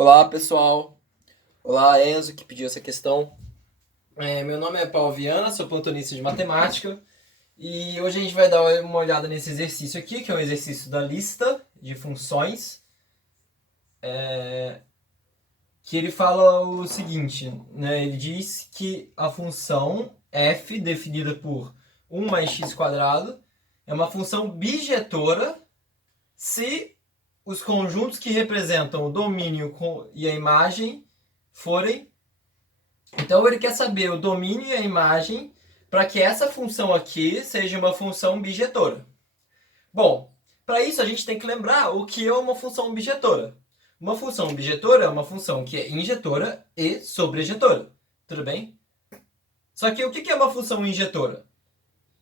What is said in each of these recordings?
Olá, pessoal. Olá, Enzo, que pediu essa questão. Meu nome é Paulo Viana, sou plantonista de matemática e hoje a gente vai dar uma olhada nesse exercício aqui, que é um exercício da lista de funções, que ele fala o seguinte, né? Ele diz que a função f, definida por 1 mais x quadrado, é uma função bijetora se os conjuntos que representam o domínio e a imagem forem. Então ele quer saber o domínio e a imagem para que essa função aqui seja uma função bijetora. Bom, para isso a gente tem que lembrar o que é uma função bijetora. Uma função bijetora é uma função que é injetora e sobrejetora. Tudo bem? Só que o que é uma função injetora?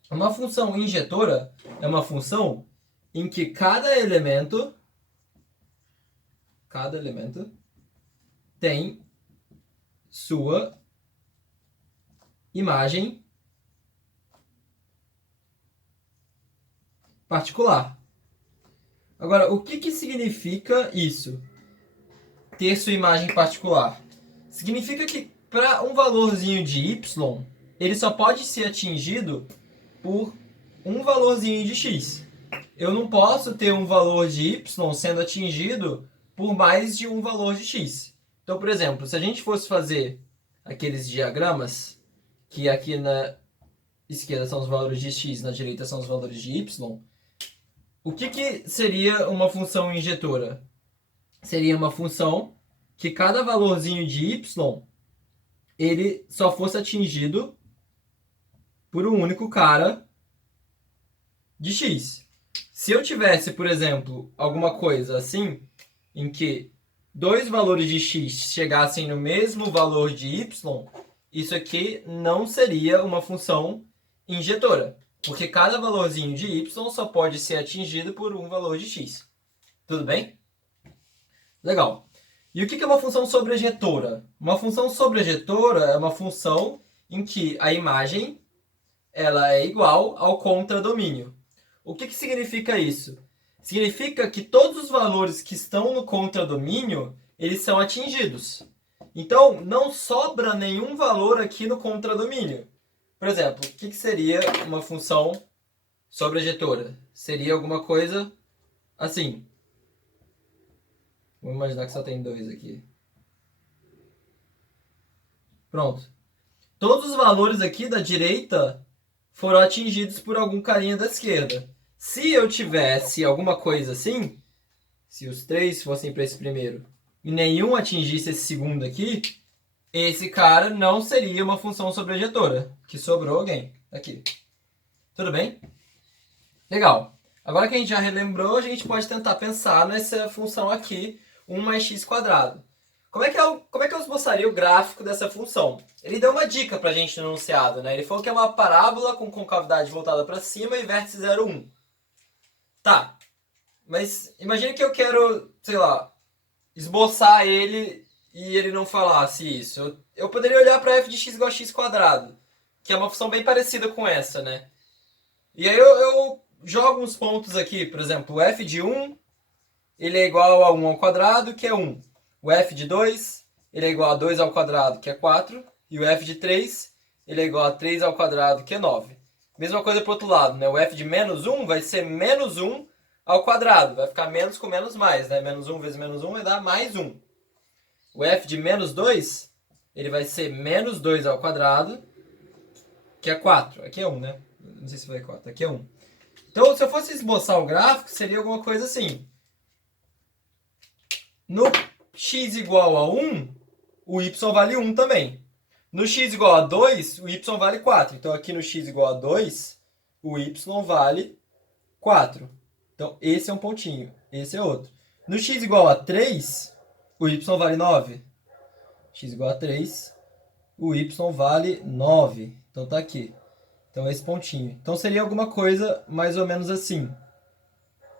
Uma função injetora é uma função em que cada elemento tem sua imagem particular. Agora, o que significa isso? Ter sua imagem particular. Significa que para um valorzinho de y, ele só pode ser atingido por um valorzinho de x. Eu não posso ter um valor de y sendo atingido por mais de um valor de x. Então, por exemplo, se a gente fosse fazer aqueles diagramas, que aqui na esquerda são os valores de x, na direita são os valores de y, o que seria uma função injetora? Seria uma função que cada valorzinho de y ele só fosse atingido por um único cara de x. Se eu tivesse, por exemplo, alguma coisa assim, em que dois valores de x chegassem no mesmo valor de y, isso aqui não seria uma função injetora, porque cada valorzinho de y só pode ser atingido por um valor de x. Tudo bem? Legal. E o que é uma função sobrejetora? Uma função sobrejetora é uma função em que a imagem ela é igual ao contradomínio. O que significa isso? Significa que todos os valores que estão no contradomínio, eles são atingidos. Então, não sobra nenhum valor aqui no contradomínio. Por exemplo, o que seria uma função sobrejetora? Seria alguma coisa assim. Vamos imaginar que só tem dois aqui. Pronto. Todos os valores aqui da direita foram atingidos por algum carinha da esquerda. Se eu tivesse alguma coisa assim, se os três fossem para esse primeiro e nenhum atingisse esse segundo aqui, esse cara não seria uma função sobrejetora, que sobrou alguém aqui. Tudo bem? Legal. Agora que a gente já relembrou, a gente pode tentar pensar nessa função aqui, 1 mais x quadrado. Como é que eu esboçaria o gráfico dessa função? Ele deu uma dica pra gente no enunciado, né? Ele falou que é uma parábola com concavidade voltada para cima e vértice 0, 1. Tá, mas imagine que eu quero, sei lá, esboçar ele e ele não falasse isso. Eu poderia olhar para f de x igual a x quadrado, que é uma função bem parecida com essa, né? E aí eu jogo uns pontos aqui, por exemplo, o f de 1 ele é igual a 1 ao quadrado, que é 1. O f de 2 ele é igual a 2 ao quadrado, que é 4. E o f de 3 ele é igual a 3 ao quadrado, que é 9. Mesma coisa para o outro lado, né? O f de menos 1 vai ser menos 1 ao quadrado. Vai ficar menos com menos mais, né? Menos 1 vezes menos 1 vai dar mais 1. O f de menos 2 ele vai ser menos 2 ao quadrado, que é 4. Aqui é 1, né? Não sei se vai 4. Aqui é 1. Então, se eu fosse esboçar o gráfico, seria alguma coisa assim. No x igual a 1, o y vale 1 também. No x igual a 2, o y vale 4. Então, aqui no x igual a 2, o y vale 4. Então, esse é um pontinho, esse é outro. No x igual a 3, o y vale 9. X igual a 3, o y vale 9. Então, tá aqui. Então, esse pontinho. Então, seria alguma coisa mais ou menos assim.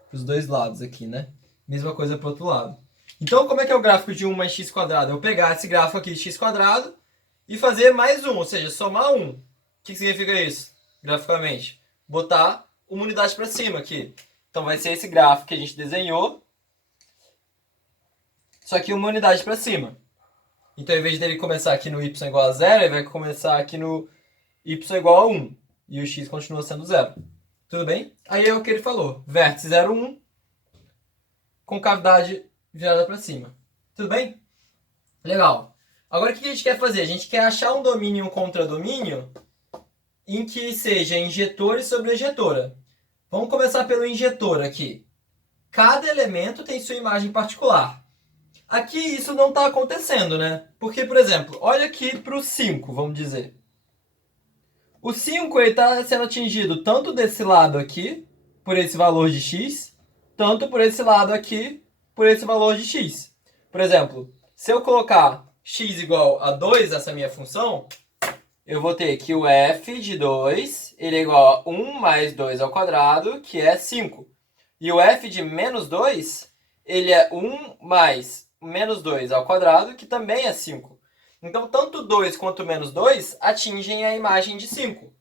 Para os dois lados aqui, né? Mesma coisa para o outro lado. Então, como é que é o gráfico de 1 mais x quadrado? Eu pegar esse gráfico aqui de x quadrado e fazer mais 1, ou seja, somar 1. O que significa isso, graficamente? Botar uma unidade para cima aqui. Então, vai ser esse gráfico que a gente desenhou. só que uma unidade para cima. Então, em vez dele começar aqui no y igual a 0, ele vai começar aqui no y igual a 1. E o x continua sendo 0. Tudo bem? Aí é o que ele falou. Vértice 0, 1, com cavidade virada para cima. Tudo bem? Legal. Agora, o que a gente quer fazer? A gente quer achar um domínio e um contradomínio em que seja injetor e sobrejetora. Vamos começar pelo injetor aqui. Cada elemento tem sua imagem particular. Aqui isso não está acontecendo, né? Porque, por exemplo, olha aqui para o 5, vamos dizer. O 5 está sendo atingido tanto desse lado aqui, por esse valor de x, tanto por esse lado aqui, por esse valor de x. Por exemplo, se eu colocar x igual a 2, essa minha função, eu vou ter que o f de 2 ele é igual a 1 mais 2 ao quadrado, que é 5. E o f de menos 2, ele é 1 mais menos 2 ao quadrado, que também é 5. Então, tanto 2 quanto menos 2 atingem a imagem de 5.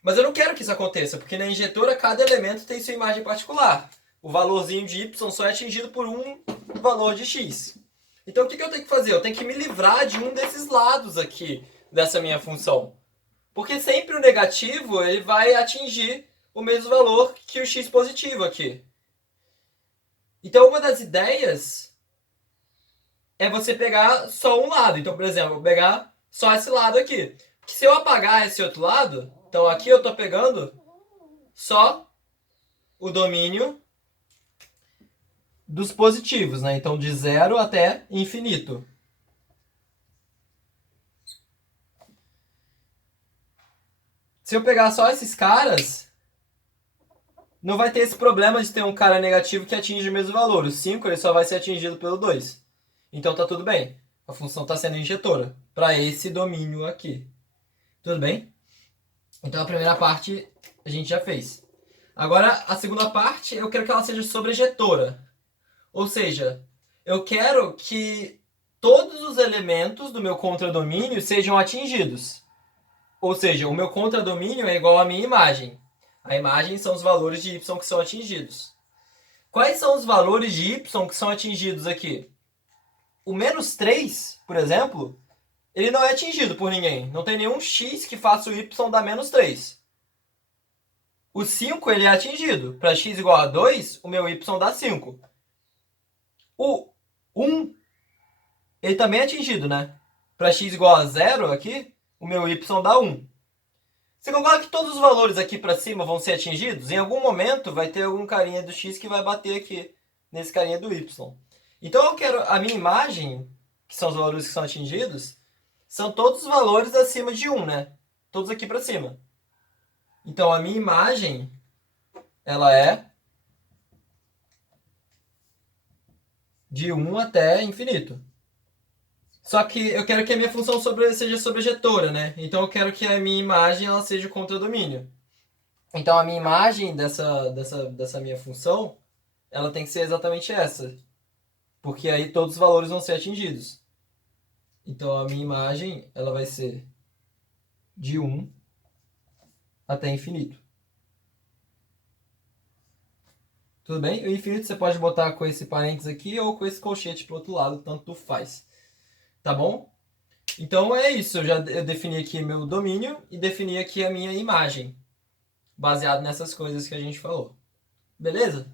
Mas eu não quero que isso aconteça, porque na injetora cada elemento tem sua imagem particular. O valorzinho de y só é atingido por um valor de x. Então, o que eu tenho que fazer? Eu tenho que me livrar de um desses lados aqui dessa minha função. Porque sempre o negativo ele vai atingir o mesmo valor que o x positivo aqui. Então, uma das ideias é você pegar só um lado. Então, por exemplo, eu vou pegar só esse lado aqui. Porque se eu apagar esse outro lado, então aqui eu estou pegando só o domínio dos positivos, né? Então, de 0 até infinito. Se eu pegar só esses caras, não vai ter esse problema de ter um cara negativo que atinge o mesmo valor. O 5 ele só vai ser atingido pelo 2. Então tá tudo bem. A função está sendo injetora para esse domínio aqui. Tudo bem? Então a primeira parte a gente já fez. Agora a segunda parte eu quero que ela seja sobrejetora. Ou seja, eu quero que todos os elementos do meu contradomínio sejam atingidos. Ou seja, o meu contradomínio é igual à minha imagem. A imagem são os valores de y que são atingidos. Quais são os valores de y que são atingidos aqui? O menos 3, por exemplo, ele não é atingido por ninguém. Não tem nenhum x que faça o y dar menos 3. O 5 ele é atingido. Para x igual a 2, o meu y dá 5. O 1 ele também é atingido, né? Para x igual a 0 aqui, o meu y dá 1. Você concorda que todos os valores aqui para cima vão ser atingidos? Em algum momento vai ter algum carinha do x que vai bater aqui nesse carinha do y. Então eu quero a minha imagem, que são os valores que são atingidos, são todos os valores acima de 1, né? Todos aqui para cima. Então a minha imagem, ela é de 1 até infinito. Só que eu quero que a minha função seja sobrejetora, né? Então eu quero que a minha imagem ela seja o contradomínio. Então a minha imagem dessa minha função, ela tem que ser exatamente essa. Porque aí todos os valores vão ser atingidos. Então a minha imagem ela vai ser de 1 até infinito. Tudo bem? O infinito você pode botar com esse parênteses aqui ou com esse colchete para o outro lado, tanto faz. Tá bom? Então é isso, eu defini aqui meu domínio e defini aqui a minha imagem, baseado nessas coisas que a gente falou. Beleza?